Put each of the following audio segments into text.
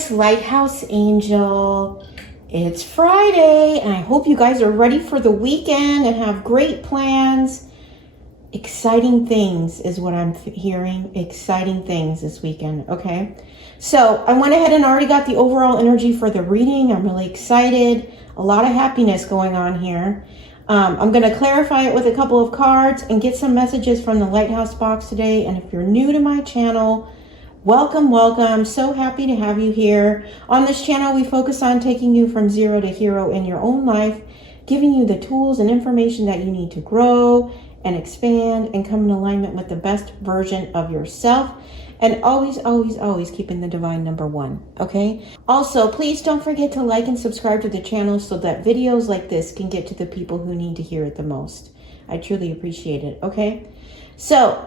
it's Lighthouse Angel. It's Friday, and I hope you guys are ready for the weekend and have great plans. Exciting things is what I'm hearing. Exciting things this weekend, okay? So I went ahead and already got the overall energy for the reading. I'm really excited. A lot of happiness going on here. I'm going to clarify it with a couple of cards and get some messages from the Lighthouse box today. And if you're new to my channel, welcome, welcome. So happy to have you here. On this channel, we focus on taking you from zero to hero in your own life, giving you the tools and information that you need to grow and expand and come in alignment with the best version of yourself. And always, always, always keeping the divine number one, okay? Also, please don't forget to like and subscribe to the channel so that videos like this can get to the people who need to hear it the most. I truly appreciate it, okay? So,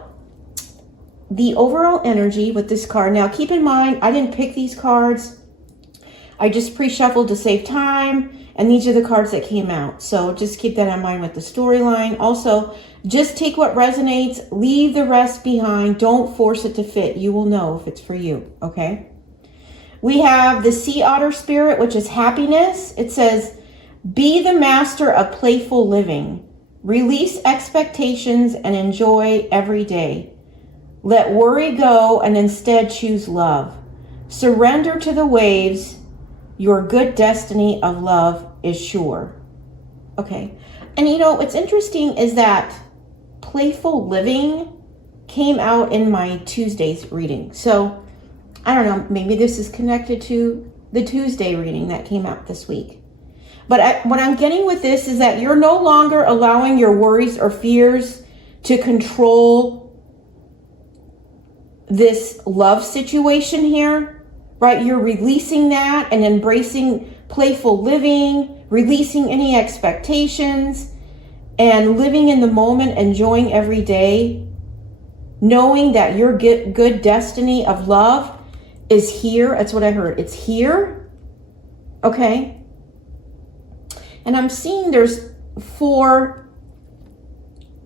the overall energy with this card. Now, keep in mind, I didn't pick these cards. I just pre-shuffled to save time. And these are the cards that came out. So just keep that in mind with the storyline. Also, just take what resonates. Leave the rest behind. Don't force it to fit. You will know if it's for you, okay? We have the sea otter spirit, which is happiness. It says, be the master of playful living. Release expectations and enjoy every day. Let worry go and instead choose love. Surrender to the waves. Your good destiny of love is sure. Okay. And you know, what's interesting is that playful living came out in my Tuesday's reading. So I don't know, maybe this is connected to the Tuesday reading that came out this week. But what I'm getting with this is that you're no longer allowing your worries or fears to control this love situation here. Right, you're releasing that and embracing playful living, releasing any expectations, and living in the moment, enjoying every day, knowing that your good destiny of love is here. That's what I heard. It's here. Okay. And I'm seeing there's four,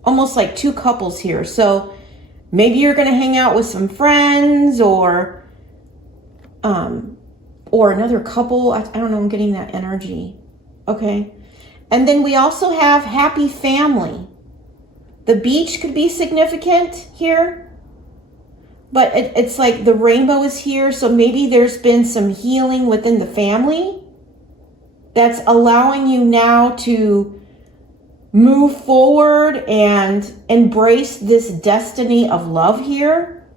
almost like two couples here. So maybe you're going to hang out with some friends or another couple. I don't know, I'm getting that energy. Okay. And then we also have happy family. The beach could be significant here, but it's like the rainbow is here. So maybe there's been some healing within the family that's allowing you now to move forward and embrace this destiny of love here,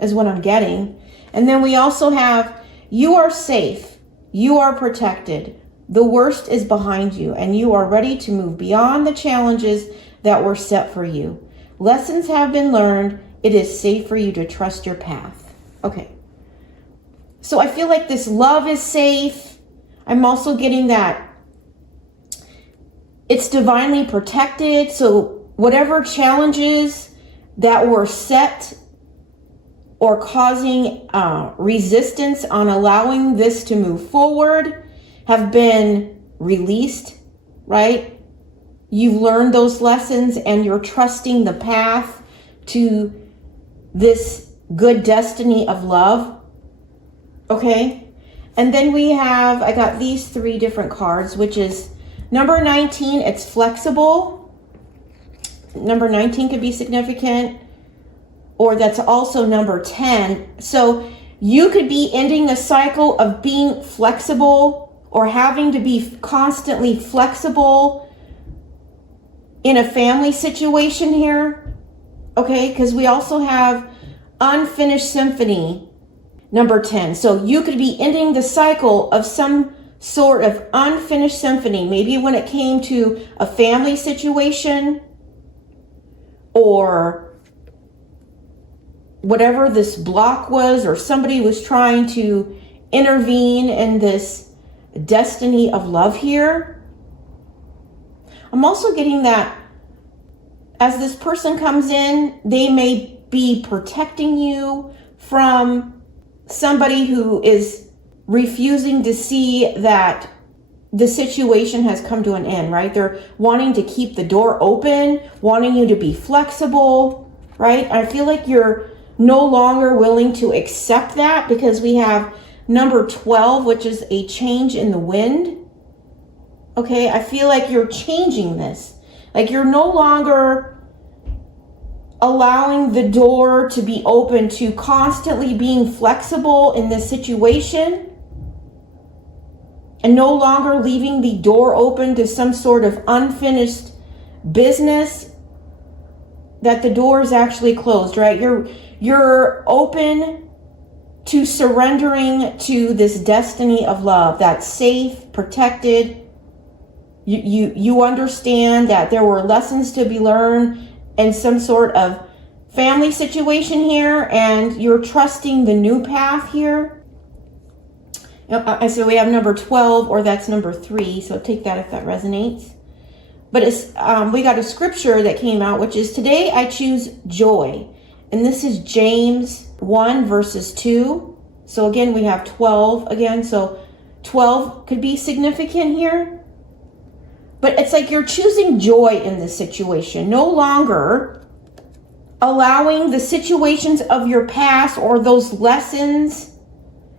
is what I'm getting. And then we also have, you are safe, you are protected, the worst is behind you, and you are ready to move beyond the challenges that were set for you. Lessons have been learned. It is safe for you to trust your path. Okay. So I feel like this love is safe. I'm also getting that it's divinely protected. So whatever challenges that were set or causing resistance on allowing this to move forward have been released, right? You've learned those lessons and you're trusting the path to this good destiny of love, okay? And then we have, I got these three different cards, which is number 19, it's flexible. Number 19 could be significant. Or that's also number 10. So you could be ending a cycle of being flexible or having to be constantly flexible in a family situation here. Okay, because we also have unfinished symphony, number 10. So you could be ending the cycle of some sort of unfinished symphony. Maybe when it came to a family situation or whatever this block was, or somebody was trying to intervene in this destiny of love here. I'm also getting that as this person comes in, they may be protecting you from somebody who is refusing to see that the situation has come to an end, right? They're wanting to keep the door open, wanting you to be flexible, right? I feel like you're no longer willing to accept that because we have number 12, which is a change in the wind. Okay, I feel like you're changing this. Like you're no longer allowing the door to be open to constantly being flexible in this situation, and no longer leaving the door open to some sort of unfinished business, that the door is actually closed, right? You're open to surrendering to this destiny of love that's safe, protected. You understand that there were lessons to be learned in some sort of family situation here, and you're trusting the new path here. So we have number 12, or that's number 3. So take that if that resonates. But it's we got a scripture that came out, which is, today I choose joy. And this is James 1 verses 2. So again, we have 12 again. So 12 could be significant here. But it's like you're choosing joy in this situation. No longer allowing the situations of your past or those lessons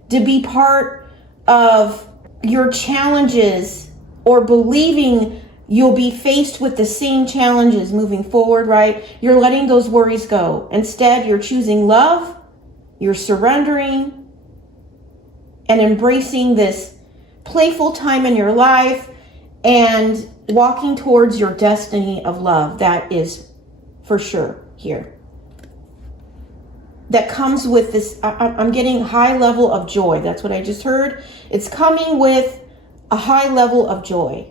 to be part of your challenges, or believing you'll be faced with the same challenges moving forward, right? You're letting those worries go. Instead, you're choosing love, you're surrendering and embracing this playful time in your life and walking towards your destiny of love. That is for sure here. That comes with this, I'm getting high level of joy. That's what I just heard. It's coming with a high level of joy.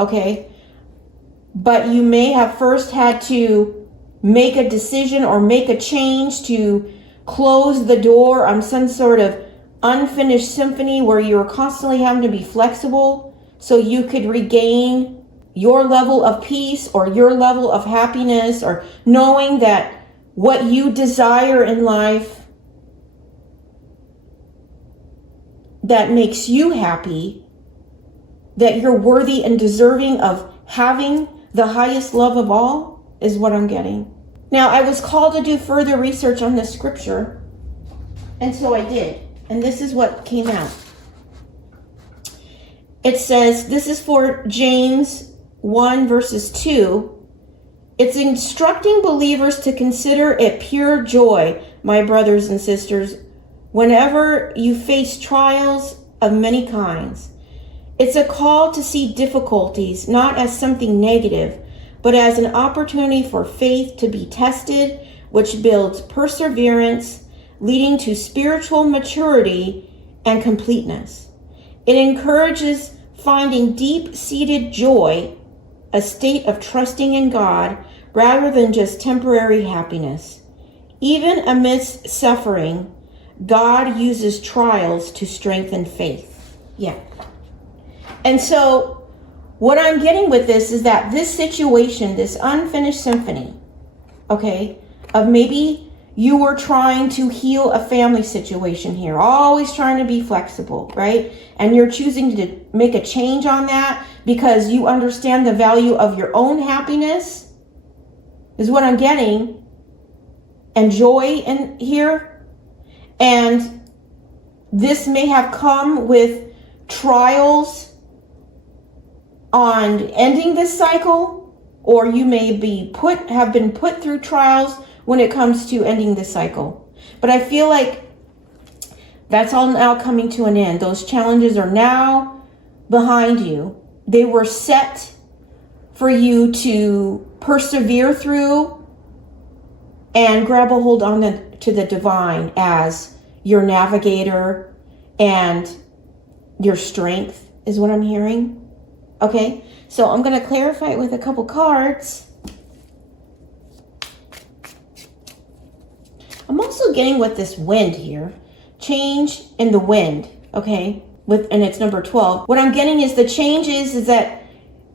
Okay? But you may have first had to make a decision or make a change to close the door on some sort of unfinished symphony where you're constantly having to be flexible so you could regain your level of peace or your level of happiness, or knowing that what you desire in life that makes you happy, that you're worthy and deserving of having the highest love of all, is what I'm getting. Now, I was called to do further research on this scripture, and so I did. And this is what came out. It says, this is for James 1 verses 2. It's instructing believers to consider it pure joy, my brothers and sisters, whenever you face trials of many kinds. It's a call to see difficulties not as something negative, but as an opportunity for faith to be tested, which builds perseverance, leading to spiritual maturity and completeness. It encourages finding deep-seated joy, a state of trusting in God rather than just temporary happiness. Even amidst suffering, God uses trials to strengthen faith. Yeah. And so what I'm getting with this is that this situation, this unfinished symphony, okay, of maybe you were trying to heal a family situation here, always trying to be flexible, right? And you're choosing to make a change on that because you understand the value of your own happiness, is what I'm getting, and joy in here. And this may have come with trials on ending this cycle, or you may have been put through trials when it comes to ending this cycle. But I feel like that's all now coming to an end. Those challenges are now behind you. They were set for you to persevere through and grab a hold on to the divine as your navigator and your strength, is what I'm hearing. Okay, so I'm going to clarify it with a couple cards. I'm also getting with this wind here, change in the wind, okay, and it's number 12. What I'm getting is the change is that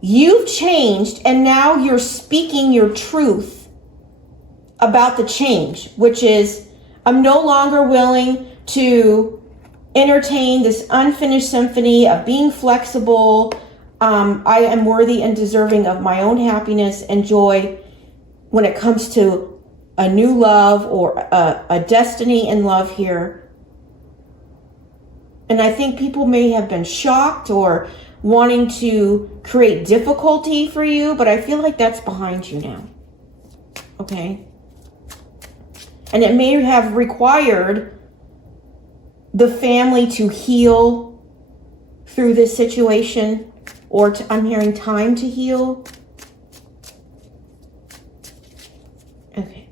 you've changed, and now you're speaking your truth about the change, which is, I'm no longer willing to entertain this unfinished symphony of being flexible. I am worthy and deserving of my own happiness and joy when it comes to a new love or a destiny in love here. And I think people may have been shocked or wanting to create difficulty for you, but I feel like that's behind you now. Okay? And it may have required the family to heal through this situation, or I'm hearing time to heal. Okay.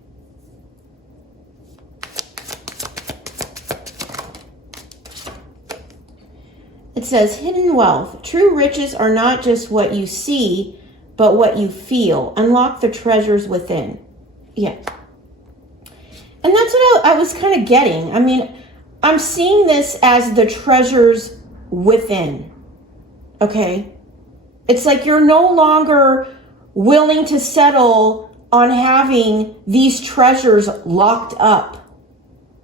It says, hidden wealth. True riches are not just what you see, but what you feel. Unlock the treasures within. Yeah. And that's what I was kind of getting. I mean, I'm seeing this as the treasures within. Okay? It's like you're no longer willing to settle on having these treasures locked up.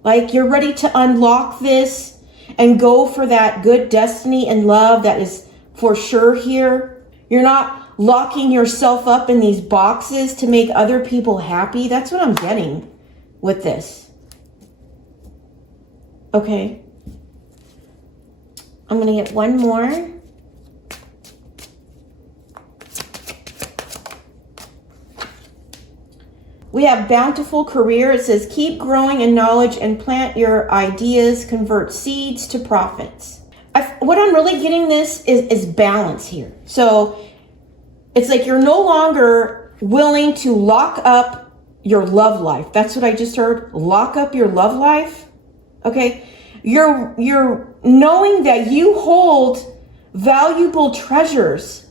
Like you're ready to unlock this and go for that good destiny and love that is for sure here. You're not locking yourself up in these boxes to make other people happy. That's what I'm getting with this. Okay. I'm going to get one more. We have bountiful career. It says, keep growing in knowledge and plant your ideas, convert seeds to profits. What I'm really getting this is balance here. So it's like you're no longer willing to lock up your love life. That's what I just heard. Lock up your love life. Okay. You're knowing that you hold valuable treasures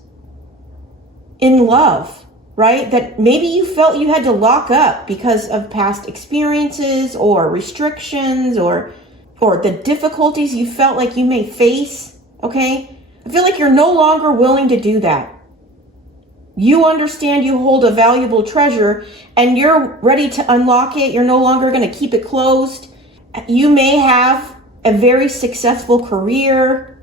in love. Right? That maybe you felt you had to lock up because of past experiences or restrictions or the difficulties you felt like you may face. Okay? I feel like you're no longer willing to do that. You understand you hold a valuable treasure and you're ready to unlock it. You're no longer going to keep it closed. You may have a very successful career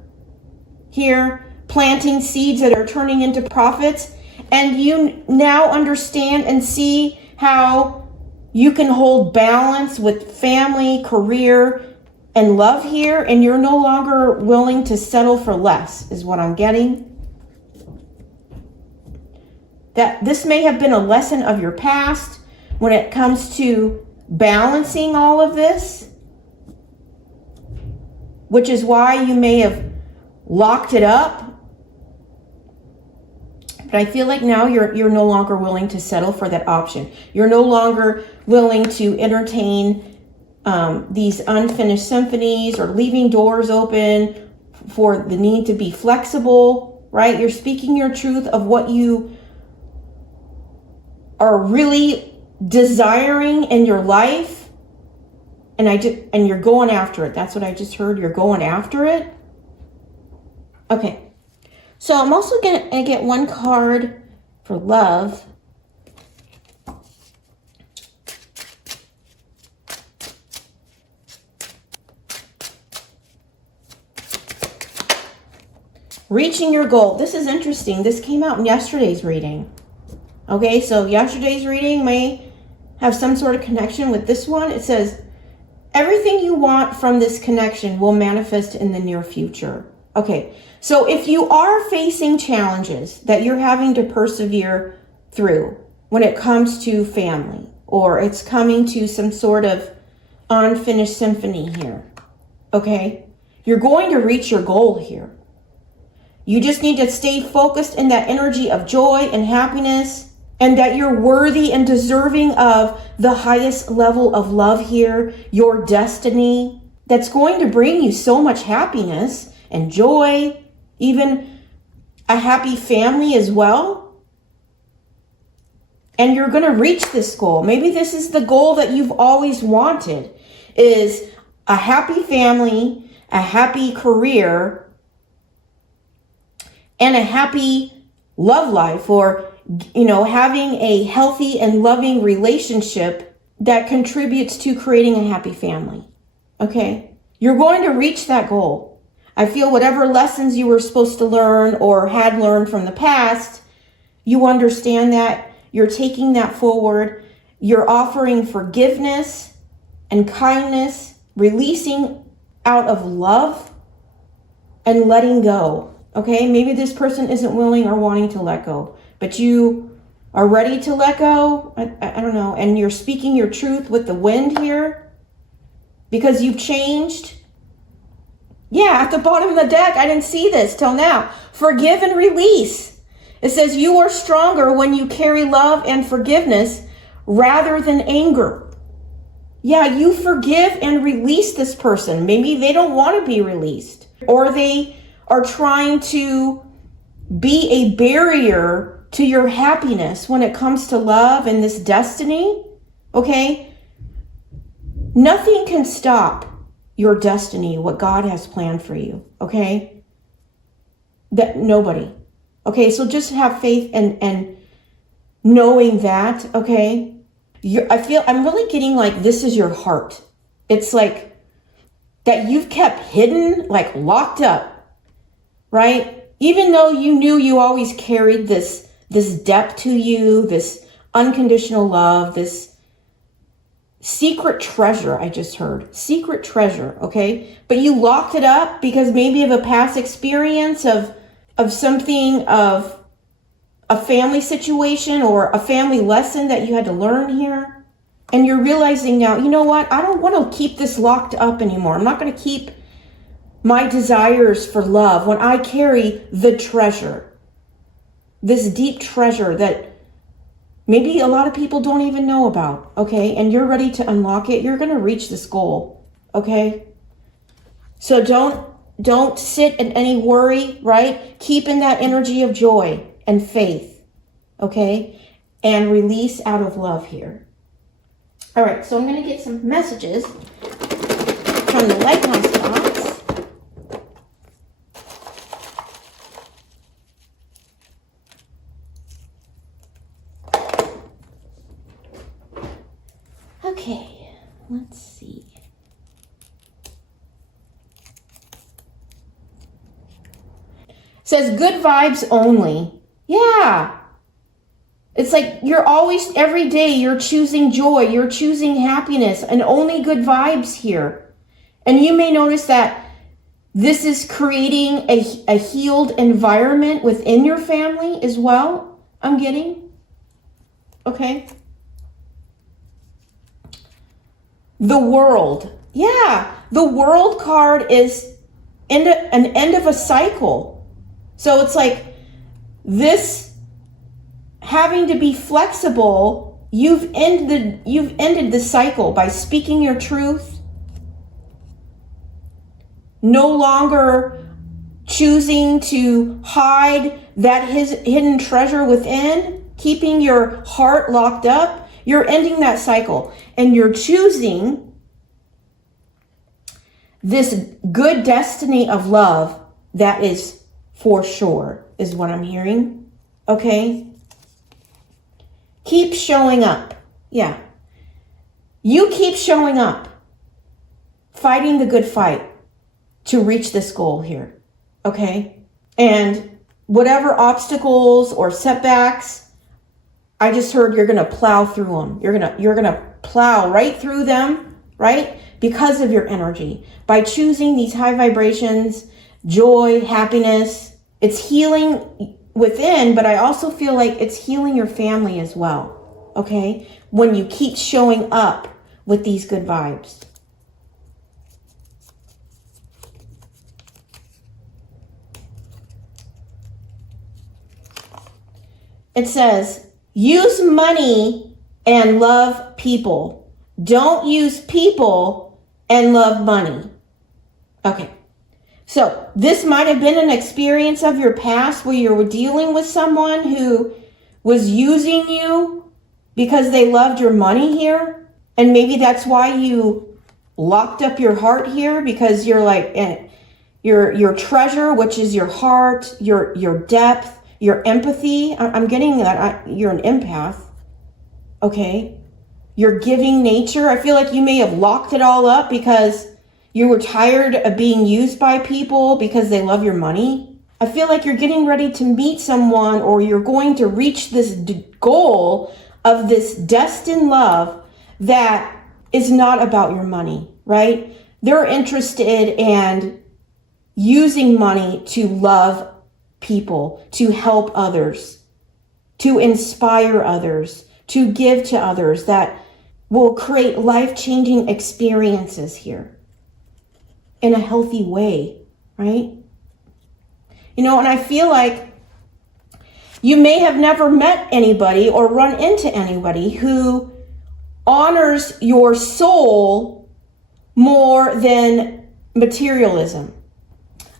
here, planting seeds that are turning into profits. And you now understand and see how you can hold balance with family, career, and love here. And you're no longer willing to settle for less, is what I'm getting. That this may have been a lesson of your past when it comes to balancing all of this, which is why you may have locked it up. But I feel like now you're no longer willing to settle for that option. You're no longer willing to entertain these unfinished symphonies or leaving doors open for the need to be flexible, right? You're speaking your truth of what you are really desiring in your life. And you're going after it. That's what I just heard. You're going after it. Okay. So I'm also going to get one card for love. Reaching your goal. This is interesting. This came out in yesterday's reading. Okay, so yesterday's reading may have some sort of connection with this one. It says, everything you want from this connection will manifest in the near future. Okay, so if you are facing challenges that you're having to persevere through when it comes to family, or it's coming to some sort of unfinished symphony here, okay, you're going to reach your goal here. You just need to stay focused in that energy of joy and happiness, and that you're worthy and deserving of the highest level of love here, your destiny, that's going to bring you so much happiness and joy, even a happy family as well. And you're going to reach this goal. Maybe this is the goal that you've always wanted, is a happy family, a happy career, and a happy love life, or, having a healthy and loving relationship that contributes to creating a happy family. Okay? You're going to reach that goal. I feel whatever lessons you were supposed to learn or had learned from the past, you understand that. You're taking that forward. You're offering forgiveness and kindness, releasing out of love, and letting go. Okay, maybe this person isn't willing or wanting to let go, but you are ready to let go. I don't know. And you're speaking your truth with the wind here because you've changed. Yeah, at the bottom of the deck, I didn't see this till now. Forgive and release. It says you are stronger when you carry love and forgiveness rather than anger. Yeah, you forgive and release this person. Maybe they don't want to be released, or they are trying to be a barrier to your happiness when it comes to love and this destiny. Okay? Nothing can stop your destiny, what God has planned for you. Okay? That nobody. Okay, so just have faith and knowing that, okay? I'm really getting like this is your heart. It's like that you've kept hidden, like locked up, right? Even though you knew you always carried this depth to you, this unconditional love, this secret treasure, I just heard. Secret treasure, okay? But you locked it up because maybe of a past experience of something, of a family situation or a family lesson that you had to learn here. And you're realizing now, you know what? I don't want to keep this locked up anymore. I'm not going to keep my desires for love when I carry the treasure, this deep treasure that maybe a lot of people don't even know about, okay? And you're ready to unlock it. You're going to reach this goal, okay? So don't sit in any worry, right? Keep in that energy of joy and faith, okay? And release out of love here. All right, so I'm going to get some messages from the Lighthouse box. Okay, let's see. It says good vibes only. Yeah. It's like you're always, every day, you're choosing joy, you're choosing happiness, and only good vibes here. And you may notice that this is creating a healed environment within your family as well, I'm getting. Okay. The World. Yeah, the World card is an end of a cycle. So it's like this having to be flexible, you've ended the cycle by speaking your truth. No longer choosing to hide that hidden treasure within, keeping your heart locked up. You're ending that cycle and you're choosing this good destiny of love that is for sure, is what I'm hearing. Okay? Keep showing up. Yeah. You keep showing up, fighting the good fight to reach this goal here. Okay? And whatever obstacles or setbacks, I just heard you're going to plow through them. You're going to plow right through them, right? Because of your energy. By choosing these high vibrations, joy, happiness, it's healing within, but I also feel like it's healing your family as well, okay? When you keep showing up with these good vibes. It says, use money and love people. Don't use people and love money. Okay. So this might have been an experience of your past where you were dealing with someone who was using you because they loved your money here. And maybe that's why you locked up your heart here, because you're like your treasure, which is your heart, your depth, your empathy. I'm getting that you're an empath. Okay. Your giving nature. I feel like you may have locked it all up because you were tired of being used by people because they love your money. I feel like you're getting ready to meet someone, or you're going to reach this goal of this destined love that is not about your money, right? They're interested and using money to love people, to help others, to inspire others, to give to others, that will create life-changing experiences here in a healthy way, right? You know, and I feel like you may have never met anybody or run into anybody who honors your soul more than materialism.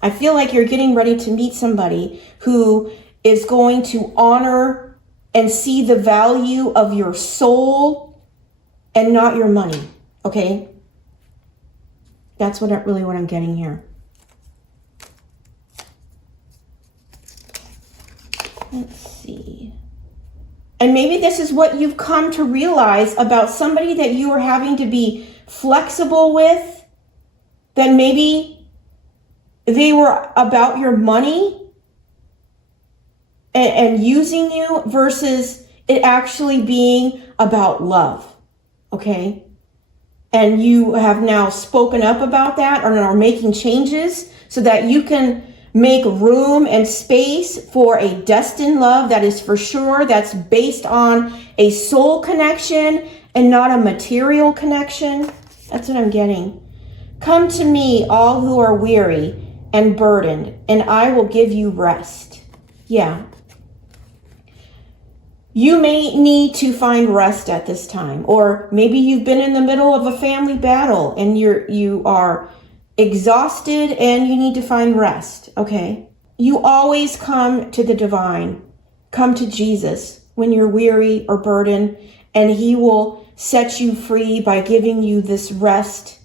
I feel like you're getting ready to meet somebody who is going to honor and see the value of your soul and not your money, okay? That's what I'm getting here. Let's see. And maybe this is what you've come to realize about somebody that you are having to be flexible with, that maybe they were about your money and using you versus it actually being about love, okay? And you have now spoken up about that or are making changes so that you can make room and space for a destined love that is for sure, that's based on a soul connection and not a material connection. That's what I'm getting. Come to me, all who are weary and burdened, and I will give you rest. Yeah. You may need to find rest at this time, or maybe you've been in the middle of a family battle and you are exhausted and you need to find rest, okay? You always come to the divine, come to Jesus when you're weary or burdened, and he will set you free by giving you this rest.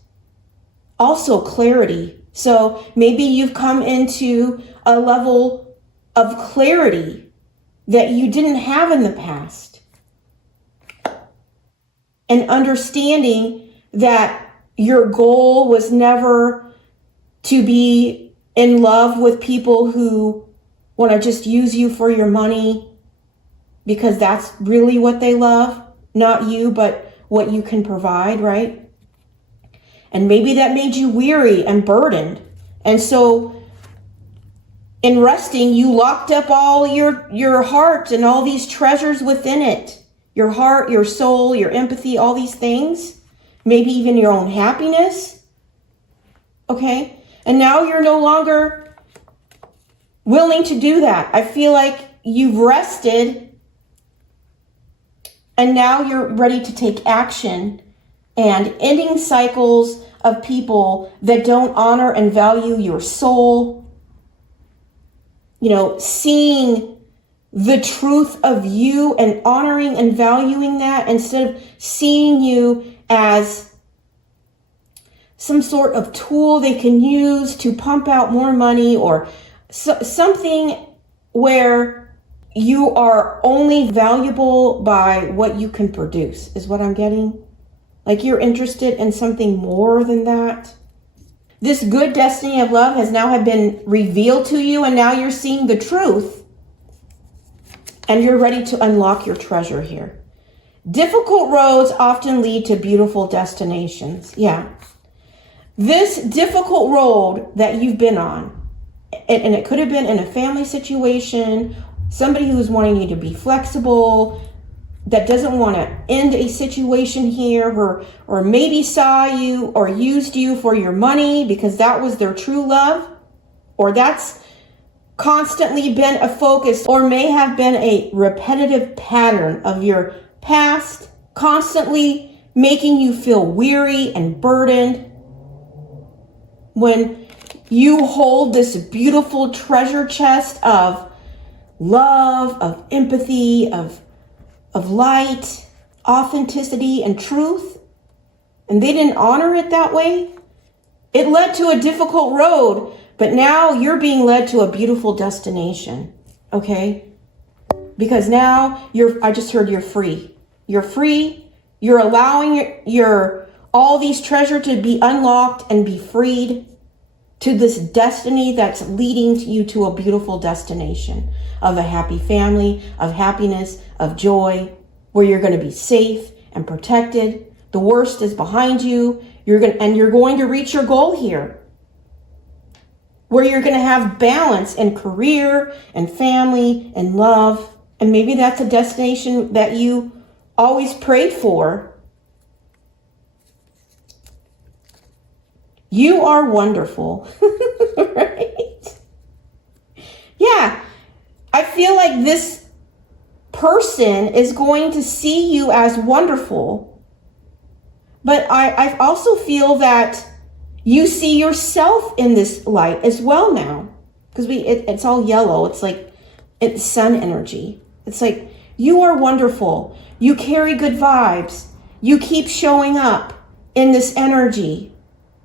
Also clarity. So maybe you've come into a level of clarity that you didn't have in the past. And understanding that your goal was never to be in love with people who want to just use you for your money, because that's really what they love, not you, but what you can provide, right? And maybe that made you weary and burdened. And so in resting, you locked up all your heart and all these treasures within it. Your heart, your soul, your empathy, all these things. Maybe even your own happiness. Okay? And now you're no longer willing to do that. I feel like you've rested and now you're ready to take action and ending cycles of people that don't honor and value your soul. You know, seeing the truth of you and honoring and valuing that instead of seeing you as some sort of tool they can use to pump out more money, or something where you are only valuable by what you can produce, is what I'm getting. Like you're interested in something more than that. This good destiny of love has now been revealed to you, and now you're seeing the truth and you're ready to unlock your treasure here. Difficult roads often lead to beautiful destinations. Yeah. This difficult road that you've been on, and it could have been in a family situation, somebody who's wanting you to be flexible, that doesn't want to end a situation here, or maybe saw you or used you for your money because that was their true love, or that's constantly been a focus, or may have been a repetitive pattern of your past, constantly making you feel weary and burdened. When you hold this beautiful treasure chest of love, of empathy, of light, authenticity, and truth, and they didn't honor it that way, it led to a difficult road, but now you're being led to a beautiful destination, okay? Because now I just heard you're free. You're free. You're allowing all these treasure to be unlocked and be freed to this destiny that's leading you to a beautiful destination of a happy family, of happiness, of joy, where you're going to be safe and protected. The worst is behind you. You're going to reach your goal here. where you're going to have balance in career and family and love. And maybe that's a destination that you always prayed for. You are wonderful, right? Yeah, I feel like this person is going to see you as wonderful. But I also feel that you see yourself in this light as well now. Because it's all yellow. It's like it's sun energy. It's like you are wonderful. You carry good vibes. You keep showing up in this energy,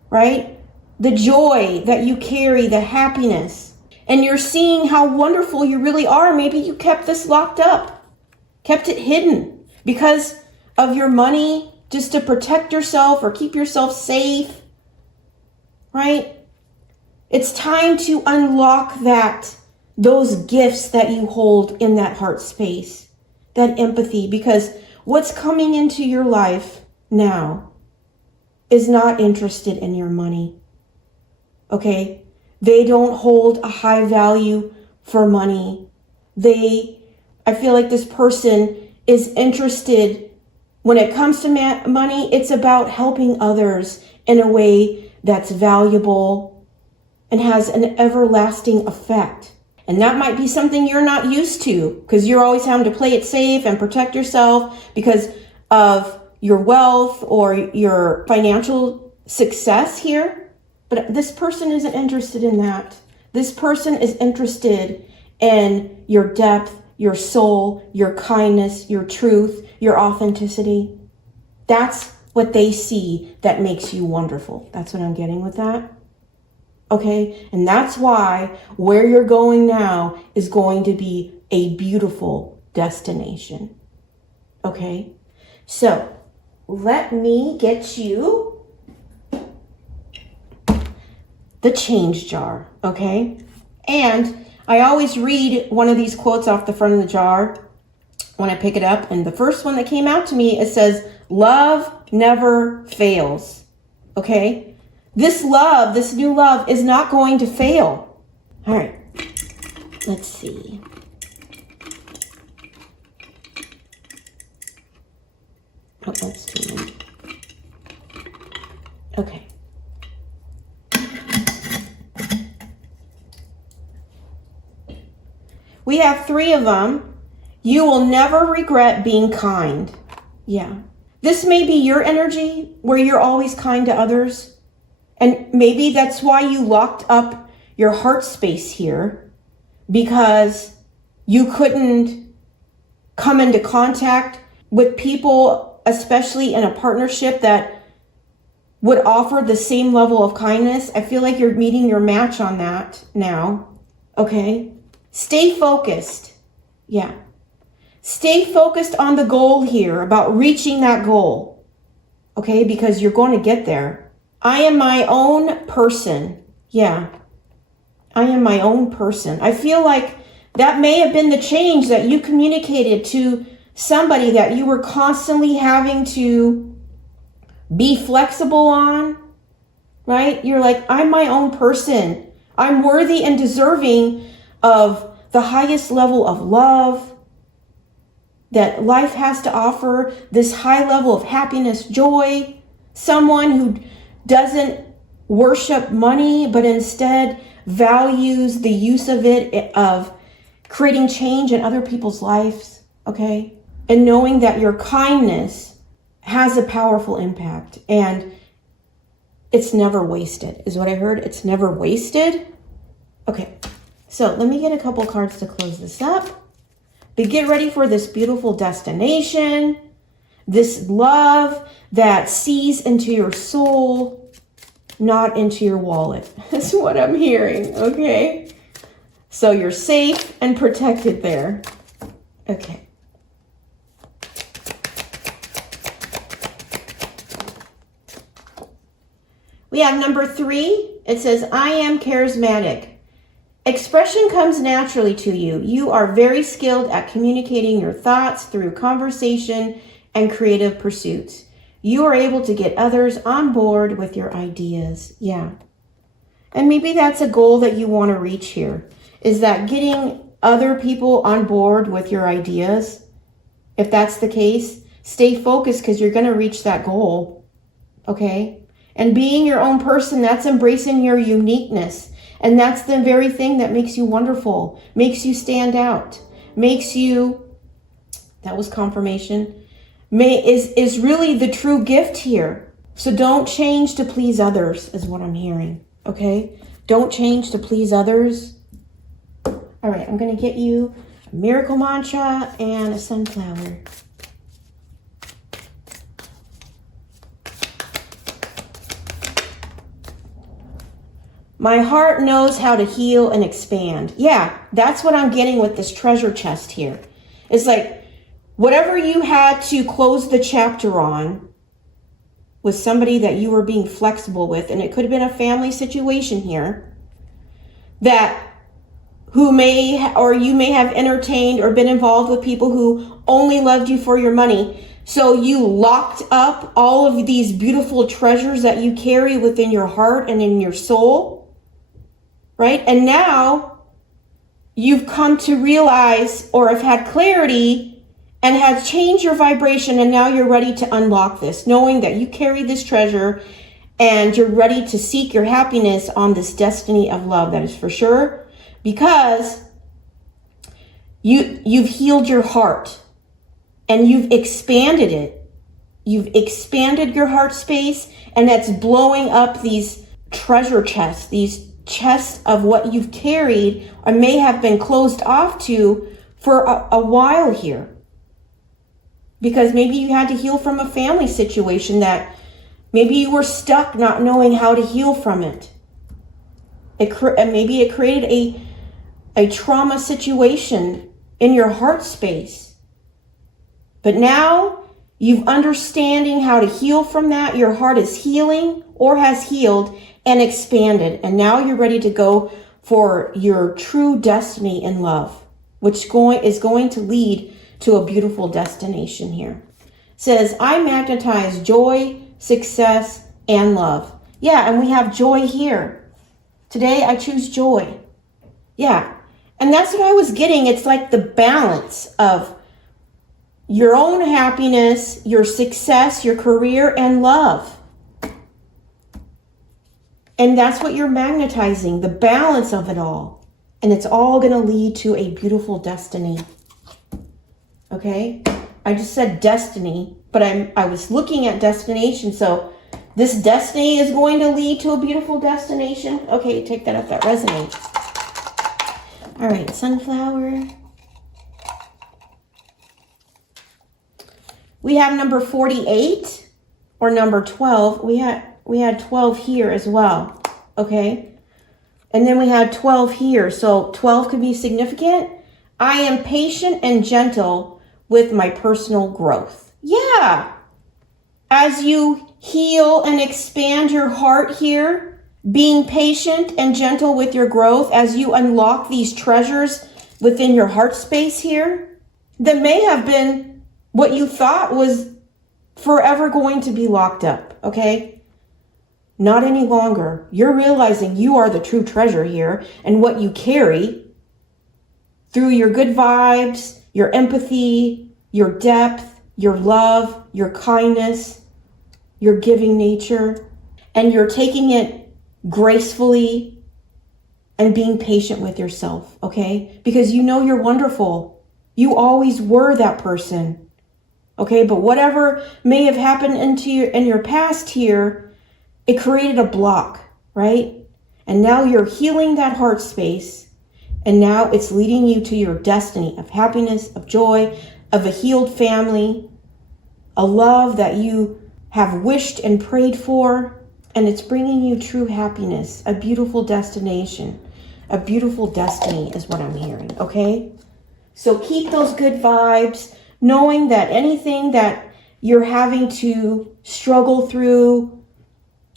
right? The joy that you carry, the happiness. And you're seeing how wonderful you really are. Maybe you kept this locked up, kept it hidden because of your money, just to protect yourself or keep yourself safe, right? It's time to unlock those gifts that you hold in that heart space, that empathy, because what's coming into your life now is not interested in your money, okay? They don't hold a high value for money. I feel like this person is interested, when it comes to money, it's about helping others in a way that's valuable and has an everlasting effect. And that might be something you're not used to because you're always having to play it safe and protect yourself because of your wealth or your financial success here. But this person isn't interested in that. This person is interested in your depth, your soul, your kindness, your truth, your authenticity. That's what they see that makes you wonderful. That's what I'm getting with that. Okay? And that's why where you're going now is going to be a beautiful destination. Okay? So, let me get you the change jar, okay? And I always read one of these quotes off the front of the jar when I pick it up. And the first one that came out to me, it says, love never fails, okay? This love, this new love is not going to fail. All right, let's see. Oh, that's too many. Okay. We have 3 of them. You will never regret being kind. Yeah. This may be your energy where you're always kind to others. And maybe that's why you locked up your heart space here, because you couldn't come into contact with people, especially in a partnership that would offer the same level of kindness. I feel like you're meeting your match on that now. Okay? Stay focused. Yeah. Stay focused on the goal here, about reaching that goal. Okay? Because you're going to get there. I am my own person. Yeah. I am my own person. I feel like that may have been the change that you communicated to somebody that you were constantly having to be flexible on, right? You're like, I'm my own person. I'm worthy and deserving of the highest level of love that life has to offer, this high level of happiness, joy, someone who doesn't worship money, but instead values the use of it, of creating change in other people's lives, okay? And knowing that your kindness has a powerful impact and it's never wasted, is what I heard. It's never wasted. Okay, so let me get a couple cards to close this up. But get ready for this beautiful destination, this love that sees into your soul, not into your wallet. That's what I'm hearing, okay? So you're safe and protected there. Okay. We have number 3. It says, I am charismatic. Expression comes naturally to you. You are very skilled at communicating your thoughts through conversation and creative pursuits. You are able to get others on board with your ideas. Yeah. And maybe that's a goal that you want to reach here, is that getting other people on board with your ideas. If that's the case, stay focused because you're going to reach that goal. Okay? And being your own person, that's embracing your uniqueness. And that's the very thing that makes you wonderful, makes you stand out, makes you, that was confirmation, is really the true gift here. So don't change to please others is what I'm hearing. Okay? Don't change to please others. All right, I'm going to get you a miracle mantra and a sunflower. My heart knows how to heal and expand. Yeah, that's what I'm getting with this treasure chest here. It's like whatever you had to close the chapter on with somebody that you were being flexible with, and it could have been a family situation here, that who may, or you may have entertained or been involved with people who only loved you for your money. So you locked up all of these beautiful treasures that you carry within your heart and in your soul, right? And now you've come to realize or have had clarity and have changed your vibration, and now you're ready to unlock this, knowing that you carry this treasure and you're ready to seek your happiness on this destiny of love. That is for sure. Because you've healed your heart and you've expanded it. You've expanded your heart space, and that's blowing up these treasure chests, these chests of what you've carried or may have been closed off to for a while here. Because maybe you had to heal from a family situation that maybe you were stuck not knowing how to heal from it. Maybe it created a trauma situation in your heart space. But now you've understanding how to heal from that. Your heart is healing or has healed and expanded. And now you're ready to go for your true destiny in love, which is going to lead to a beautiful destination here. It says, I magnetize joy, success, and love. Yeah, and we have joy here. Today I choose joy. Yeah. And that's what I was getting. It's like the balance of your own happiness, your success, your career, and love. And that's what you're magnetizing, the balance of it all. And it's all going to lead to a beautiful destiny. Okay? I just said destiny, but I was looking at destination. So this destiny is going to lead to a beautiful destination. Okay, take that up. That resonates. All right, sunflower. We have number 48 or number 12. We had 12 here as well, okay? And then we had 12 here, so 12 could be significant. I am patient and gentle with my personal growth. Yeah. As you heal and expand your heart here, being patient and gentle with your growth as you unlock these treasures within your heart space here that may have been what you thought was forever going to be locked up, okay? Not any longer. You're realizing you are the true treasure here, and what you carry through your good vibes, your empathy, your depth, your love, your kindness, your giving nature, and you're taking it gracefully and being patient with yourself, okay? Because you know you're wonderful. You always were that person, okay? But whatever may have happened in your past here, it created a block, right? And now you're healing that heart space, and now it's leading you to your destiny of happiness, of joy, of a healed family, a love that you have wished and prayed for. And it's bringing you true happiness, a beautiful destination, a beautiful destiny is what I'm hearing, okay? So keep those good vibes, knowing that anything that you're having to struggle through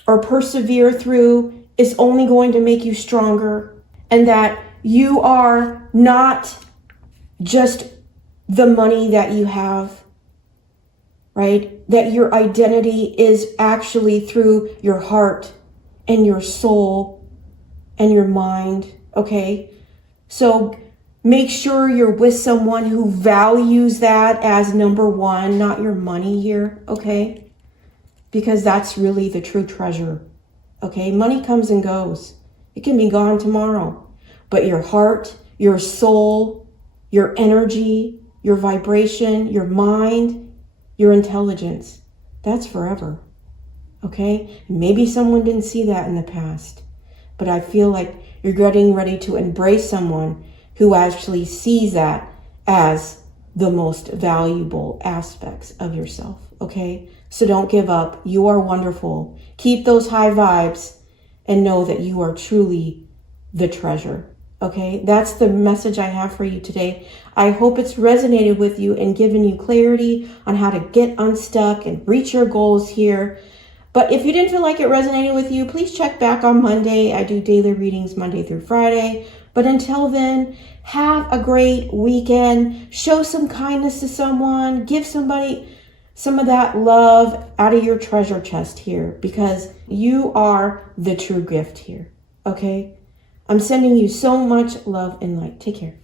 or persevere through is only going to make you stronger, and that you are not just the money that you have, right? That your identity is actually through your heart and your soul and your mind, okay? So make sure you're with someone who values that as number one, not your money here, okay? Because that's really the true treasure, okay? Money comes and goes. It can be gone tomorrow. But your heart, your soul, your energy, your vibration, your mind, your intelligence, that's forever, okay? Maybe someone didn't see that in the past, but I feel like you're getting ready to embrace someone who actually sees that as the most valuable aspects of yourself, okay? So don't give up. You are wonderful. Keep those high vibes and know that you are truly the treasure, okay? That's the message I have for you today. I hope it's resonated with you and given you clarity on how to get unstuck and reach your goals here. But if you didn't feel like it resonated with you, please check back on Monday. I do daily readings Monday through Friday. But until then, have a great weekend. Show some kindness to someone. Give somebody some of that love out of your treasure chest here, because you are the true gift here, okay? I'm sending you so much love and light. Take care.